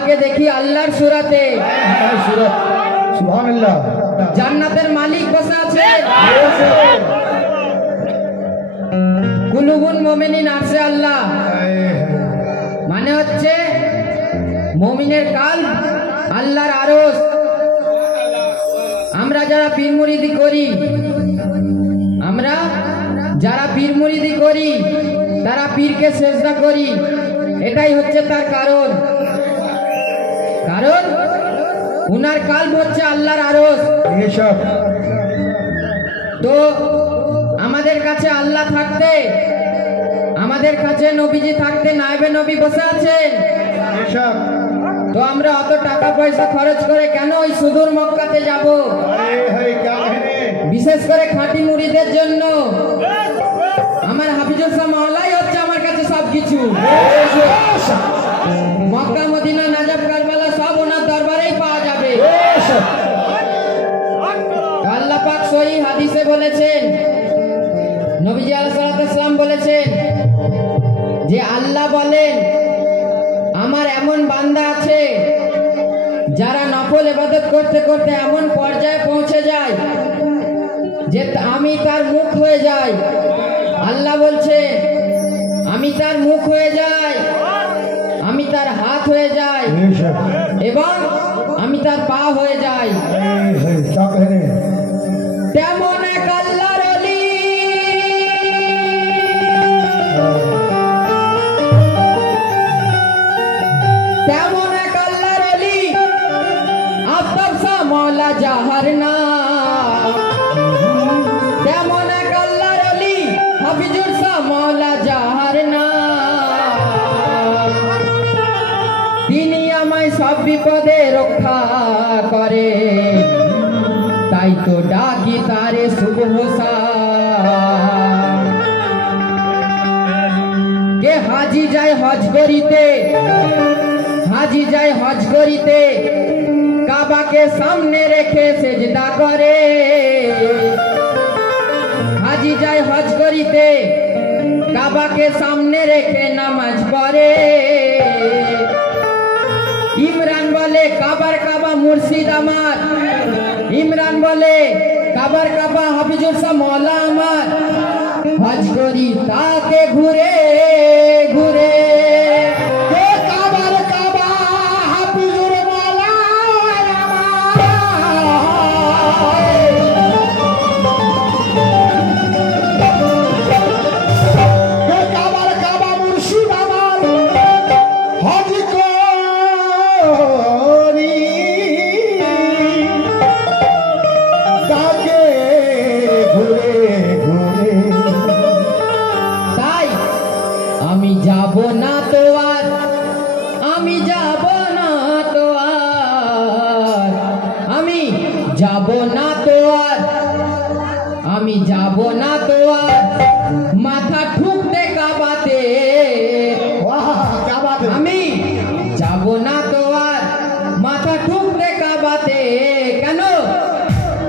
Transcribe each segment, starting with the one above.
আল্লাহকে দেখি আল্লাহর সূরাতে। সূরা সুবহানাল্লাহ। জান্নাতের মালিক বসে আছে। কুলুবুন মুমিনিন আরশে আল্লাহ, মানে হচ্ছে মুমিনের কাল্ব আল্লাহর আরশ। আমরা যারা পীর মুরিদি করি, তারা পীরকে সেজদা করি, এটাই হচ্ছে তার কারণ। উনার কাল্ব হচ্ছে আল্লাহর আরশ। তো আমাদের কাছে আল্লাহ থাকতে, আমাদের কাছে নবীজি থাকতে নায়েবে নবী বসে আছেন, তো আমরা অত টাকা পয়সা খরচ করে কেন ওই সুদূর মক্কাতে যাব? বিশেষ করে খাঁটি মুরিদের জন্য আমার হাফিজুল শাহ মাওলাই হচ্ছে আমার কাছে সবকিছু। মক্কা মদিনা নাজাব কারবালা সব ওনার দরবারেই পাওয়া যাবে। আল্লাহ পাক সহিহ হাদিসে বলেছেন, নবীজি আলাইহিস সালাম বলেছেন যে আল্লাহ বলেন, আমার এমন বান্দা আছে যারা নফল ইবাদত করতে করতে এমন পর্যায়ে পৌঁছে যায় যে আমি তার মুখ হয়ে যাই। আল্লাহ বলছে আমি তার মুখ হয়ে যাই, আমি তার হাত হয়ে যাই এবং আমি তার পা হয়ে যাই। তেমন এক আল্লাহর ওলি, তেমন এক আল্লাহর ওলি আফতাব শাহ মওলা জাহার নাম। তেমন এক আল্লাহর ওলি হাফিজুল শাহ মওলা জাহার নাম। তিনি আমায় সব বিপদে রক্ষা করে, তাই তো ডাকি তারে সুবহ শাম। কে হাজি যায় হজ করিতে, হাজি যায় হজ করিতে, কাবাকে সামনে রেখে সেজদা করে। হাজি যায় হজ করিতে, কাবাকে সামনে রেখে নামাজ পড়ে। ইমরান বলে কাবার কাবা মুর্শিদ আমার, ইমরান বলে কাবার কাবা হাফিজুল শাহ মওলা আমার। হজ করি তাকে ঘুরে ঘুরে, কাবার কাবা হাফিজুল মওলা আমার, কাবার কাবা মুর্শিদ আমার। হজ করি তাকে ঘুরে ঘুরে, তাই আমি যাব না তো আর, আমি যাব না তো আর, আমি যাব না তো আর, আমি যাব না তো আর মাথা ঠুকতে কাবাতে। আমি যাব না তো আর মাথা ঠুকতে কাবাতে। কেন?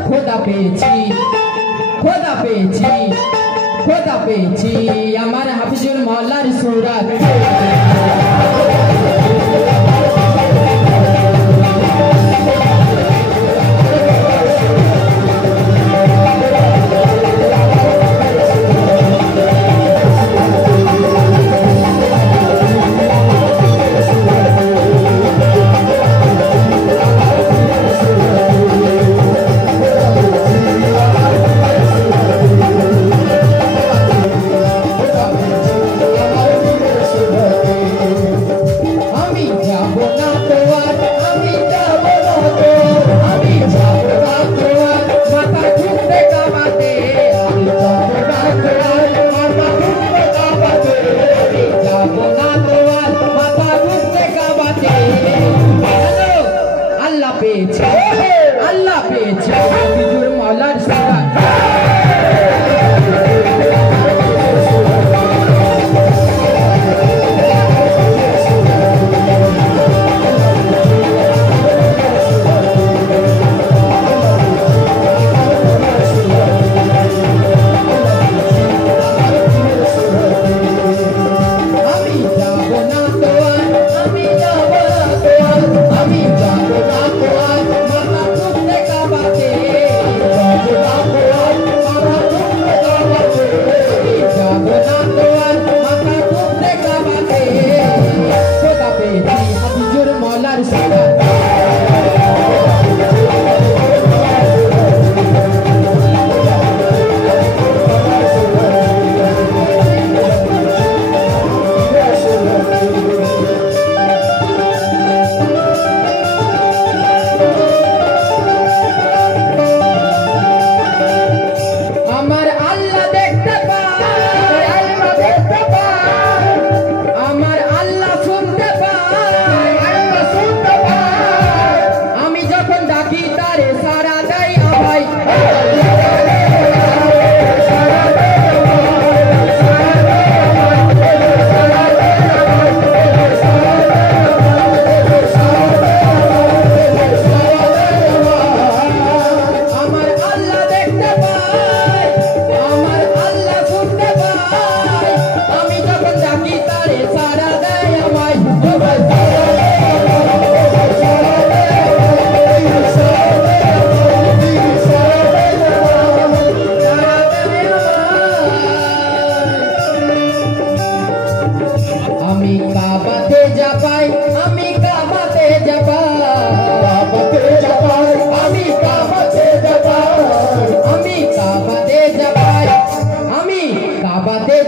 খোদা পেয়েছি, খোদা পেয়েছি, খোদা পেয়েছি আমার হাফিজুল মওলার সূরত।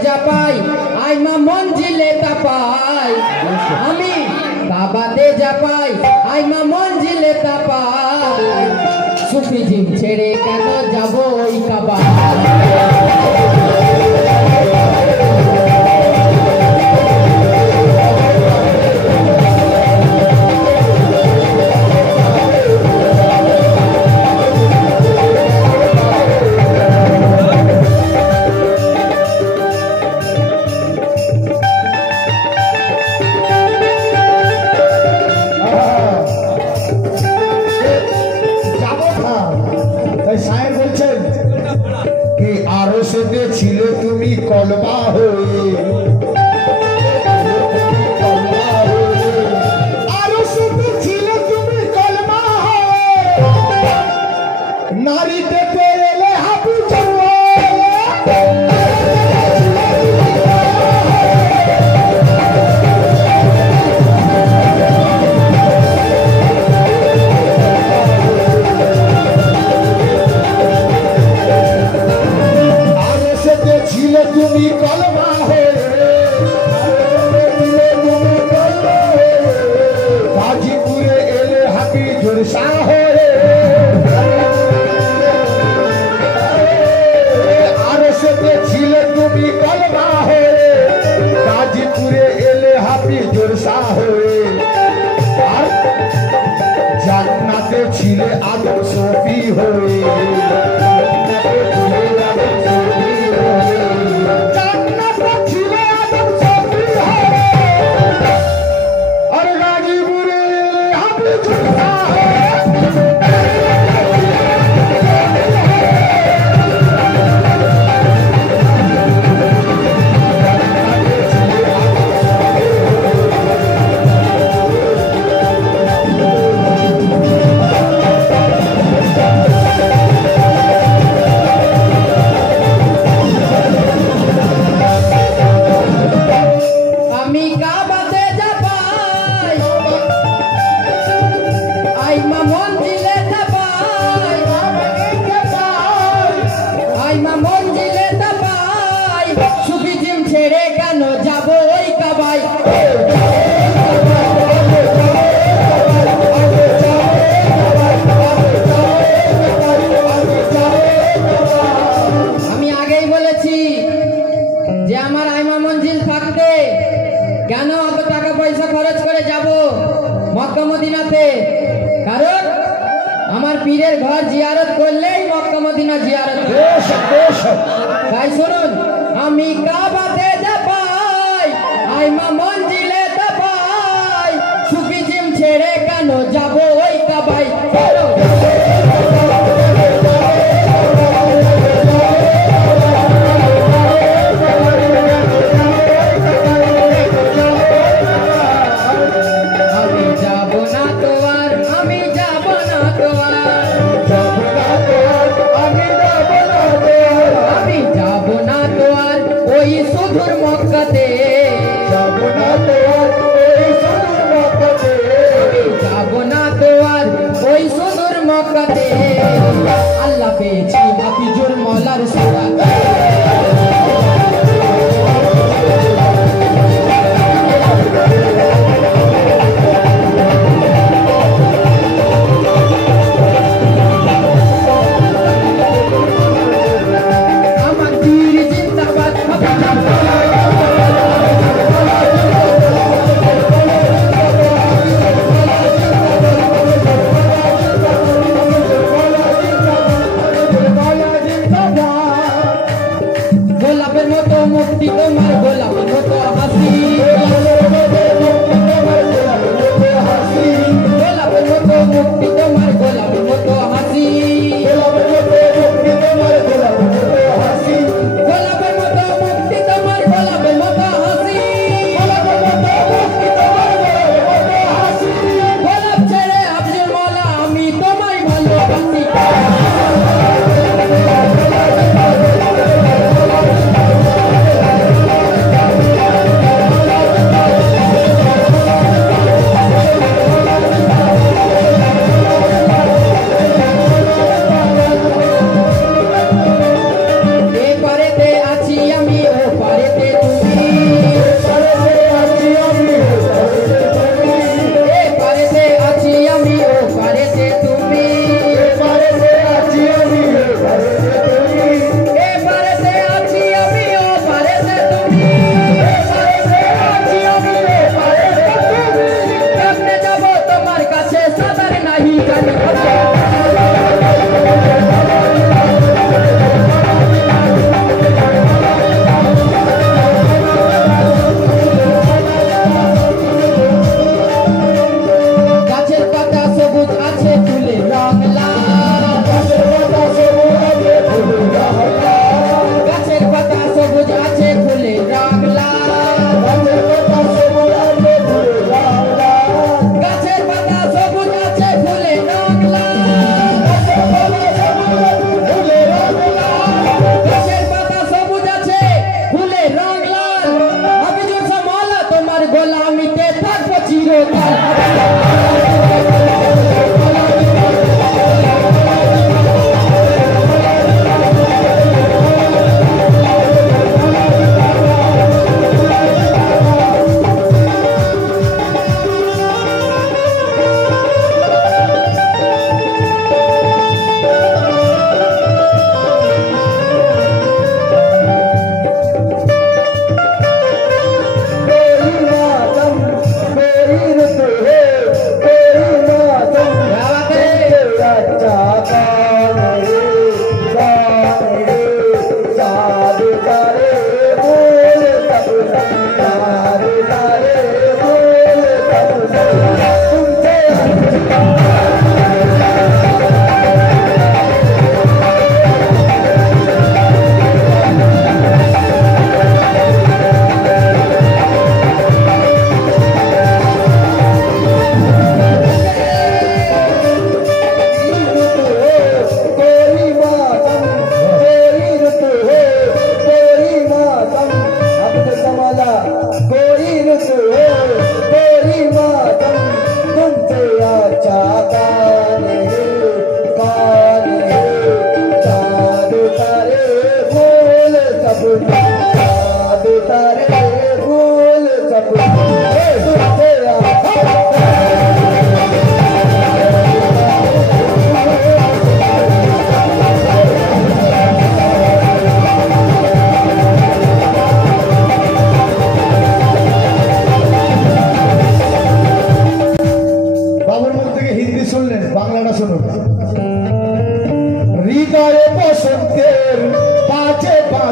যা পাই আইমা মঞ্জিলে তা পাই আমি কাবাতে যা পাই আইমা মঞ্জিলে তা পাই সুফিজিম ছেড়ে কেন যাব ওই কাবা ছিলে তুমি কলমা হয়ে আরো শুধু ছিলে তুমি কলমা হয়ে নারী দেখে এলে হাবি তুমি কলমা হয়ে গাজীপুরে এলে হাবি জোরসা হয়ে আরো সেতে ছিলে তুমি কলমা হয়ে গাজীপুরে এলে হাবি জোরসা হয়ে আর জান্নাতে ছিলে আদম সফি হয়ে পীরের ঘর জিয়ারত করলেই মক্কা মদিনা জিয়ারত তাই শুনুন আমি কাবাতে যা পাই আইমা মঞ্জিলে তা পাই সুফিজিম ছেড়ে কেন যাব ওই কাবাই সুদূর মক্কাতে যাব না তো আর ওই সুদূর মক্কাতে আল্লাহ পেয়েছি হাফিজুল মওলার সারা মুক্তি তোমার গোলাপের মতো হাসি গোলাপের মতো মুক্তি তোমার গোলাপের মতো হাসি গোলাপের মতো মুক্তি তোমার গোলাপের মতো হাসি গোলাপ ছেড়ে আব্দুল মওলা আমি তোমায় ভালোবাসি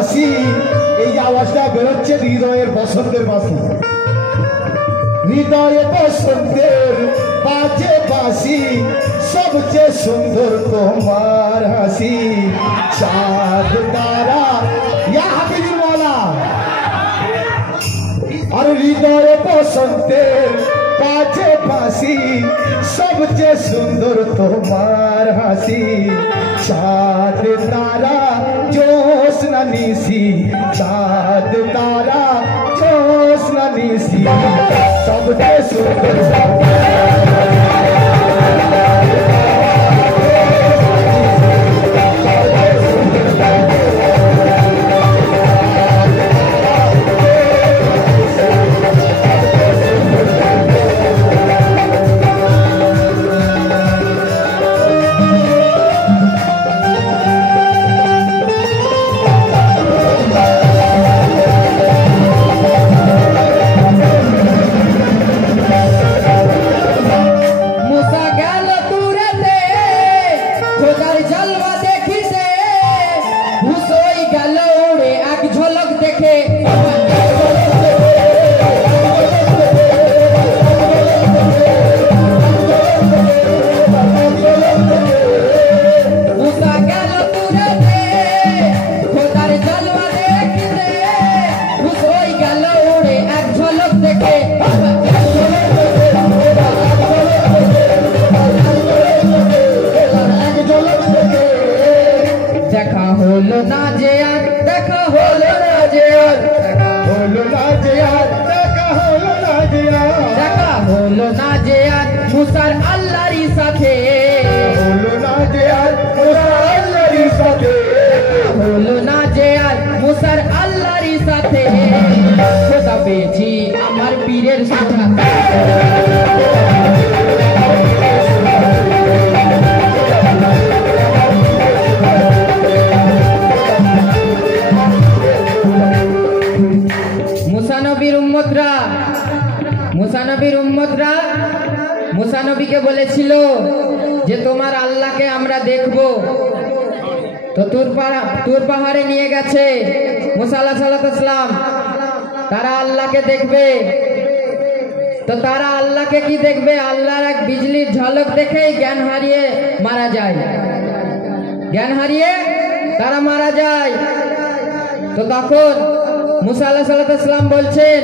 হাসি, এই আওয়াজটা বেরোচ্ছে হৃদয়ের বসন্তের বাসি। হৃদয়ে বসন্তের বাজে বাসি, সবচেয়ে সুন্দর তোমার হাসি। চাঁদ তারা ইয়া হাবিবুল মৌলা। আর হৃদয়ে বসন্তের বাজে বাসি, সবচেয়ে সুন্দর তোমার হাসি। চাঁদ তারা জ্যোৎস্না নিশি, চাঁদ তারা জ্যোৎস্না নিশি, সবচেয়ে সুন্দর মুসার আল্লাহরই সাথে, হলো না যে আর আল্লাহরই সাথে, হলো না যে আর মুসার আল্লাহরই সাথে। খোদা পেয়েছি আমার পীরের সাথে। মুসানবীর উম্মতরা মুসা নবীকে বলেছিল যে তোমার আল্লাহকে আমরা দেখব। তো তুর পাহাড়ে নিয়ে গেছে মুসা আলাইহিস সালাম, তারা আল্লাহকে দেখবে। তো তারা আল্লাহকে কি দেখবে? আল্লাহর এক বিজলির ঝলক দেখেই জ্ঞান হারিয়ে মারা যায়, জ্ঞান হারিয়ে তারা মারা যায়। তো তখন মুসা আলাইহিস সালাম বলছেন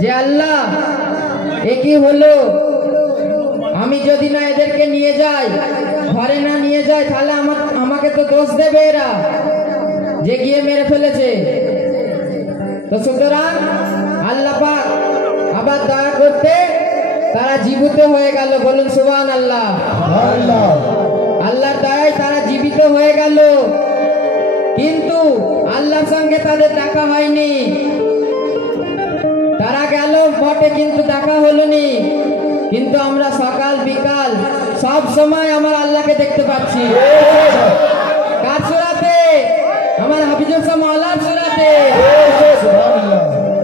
যে আল্লাহ এ কি হলো, আমি যদি না এদেরকে নিয়ে যাই, ঘরে না নিয়ে যাই, তাহলে আমাকে তো দোষ দেবে এরা যে গিয়ে মেরে ফেলেছে। তো সুতরাং আল্লাহ পাক আবার দয়া করতে তারা জীবিত হয়ে গেল। বলুন সুবহানাল্লাহ। আল্লাহর দয়ায় তারা জীবিত হয়ে গেল, কিন্তু আল্লাহর সঙ্গে তাদের দেখা হয়নি। তারা গেল বটে কিন্তু দেখা হলো নি। কিন্তু আমরা সকাল বিকাল সব সময় আমার আল্লাহকে দেখতে পাচ্ছি। কার সূরাতে? আমার হাফিজুল মাওলার সূরাতে।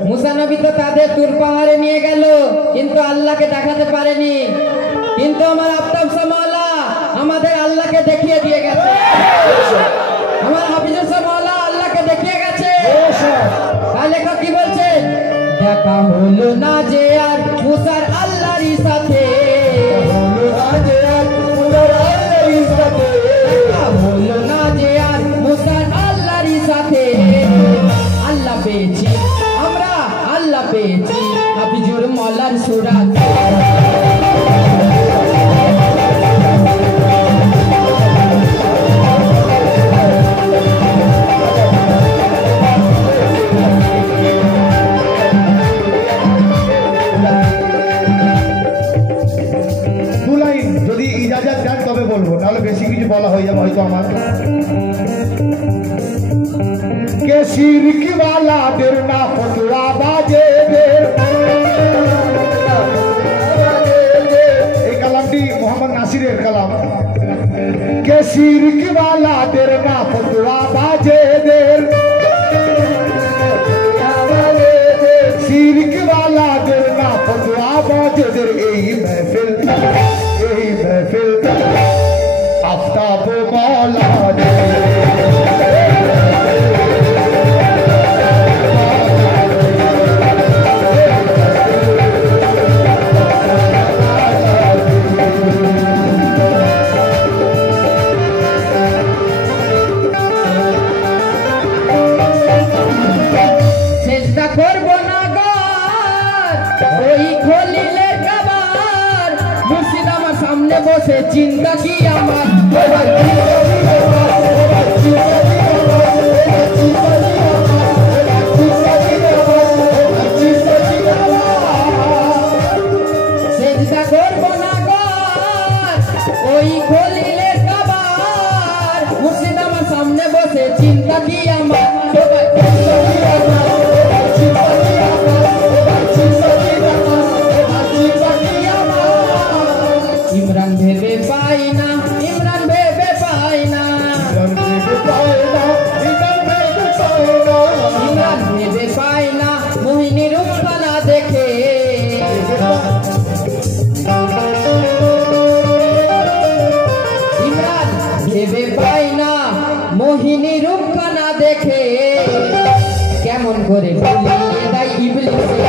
মুসা নবী তো তাদের তুর পাহাড়ে নিয়ে গেল, কিন্তু আল্লাহকে দেখাতে পারেনি। কিন্তু আমার আফতাব মাওলা আমাদের আল্লাহকে দেখিয়ে দিয়ে গেছে। আমার হাফিজুল মাওলা আল্লাহকে দেখিয়ে গেছে। তাহলে লেখক কি বলছেন? দেখা হলো না যে আর মুসার আল্লাহরই সাথে, হলো না যে আর মুসার আল্লাহরই সাথে, হলো না যে আর মুসার আল্লাহরই সাথে। আল্লাহ পেয়েছি আমরা, আল্লাহ পেয়েছি হাফিজুর মাওলার সূরাত। তাহলে বেশি কিছু বলা হয়ে যাবে হয়তো আমার। কে শিরক ওয়ালাদের না ফতোয়া বাজে, এই কালামটি মোহাম্মদ নাসিরের কালাম। কে শিরক ওয়ালাদের না ফতোয়া বাজে, শিরক ওয়ালাদের না ফতোয়া বাজে। এই महफिल आफ्ताब मौला বসে চিন্তা কি আমার সেজদা করবো না গার ওই খলিলে কাবার মুর্শিদ আমার সামনে বসে চিন্তা কি আমার ইমরান ভেবে পাই না ইমরান ভেবে পাই না ইমরান ভেবে পাই না মোহিনী রূপখানা দেখে ইমরান ভেবে পাই না মোহিনী রূপখানা দেখে কেমন করে ভুলিয়ে দেয় ইবলিসে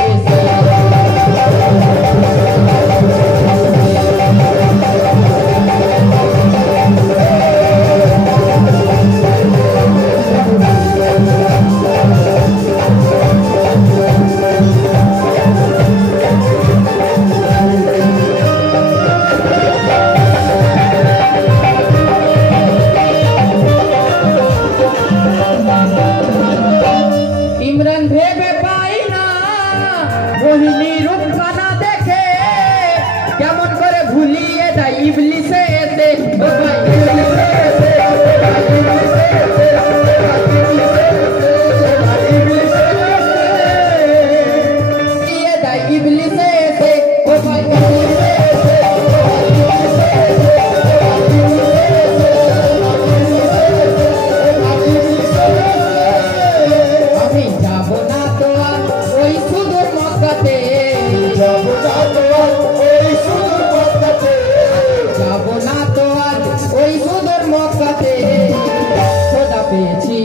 ইমরান ভেবে পাই না মোহিনী রূপখানা দেখে কেমন করে ভুলিয়ে দেয় ইবলিসে এসে ইবলিসে এসে ও ভাই আমি যাব না তো আর ওই সুদূর মক্কাতে যাব না তো আর ওই সুদূর মক্কাতে খোদা পেয়েছি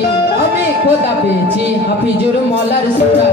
আমি খোদা পেয়েছি হাফিজুর মলার সুরা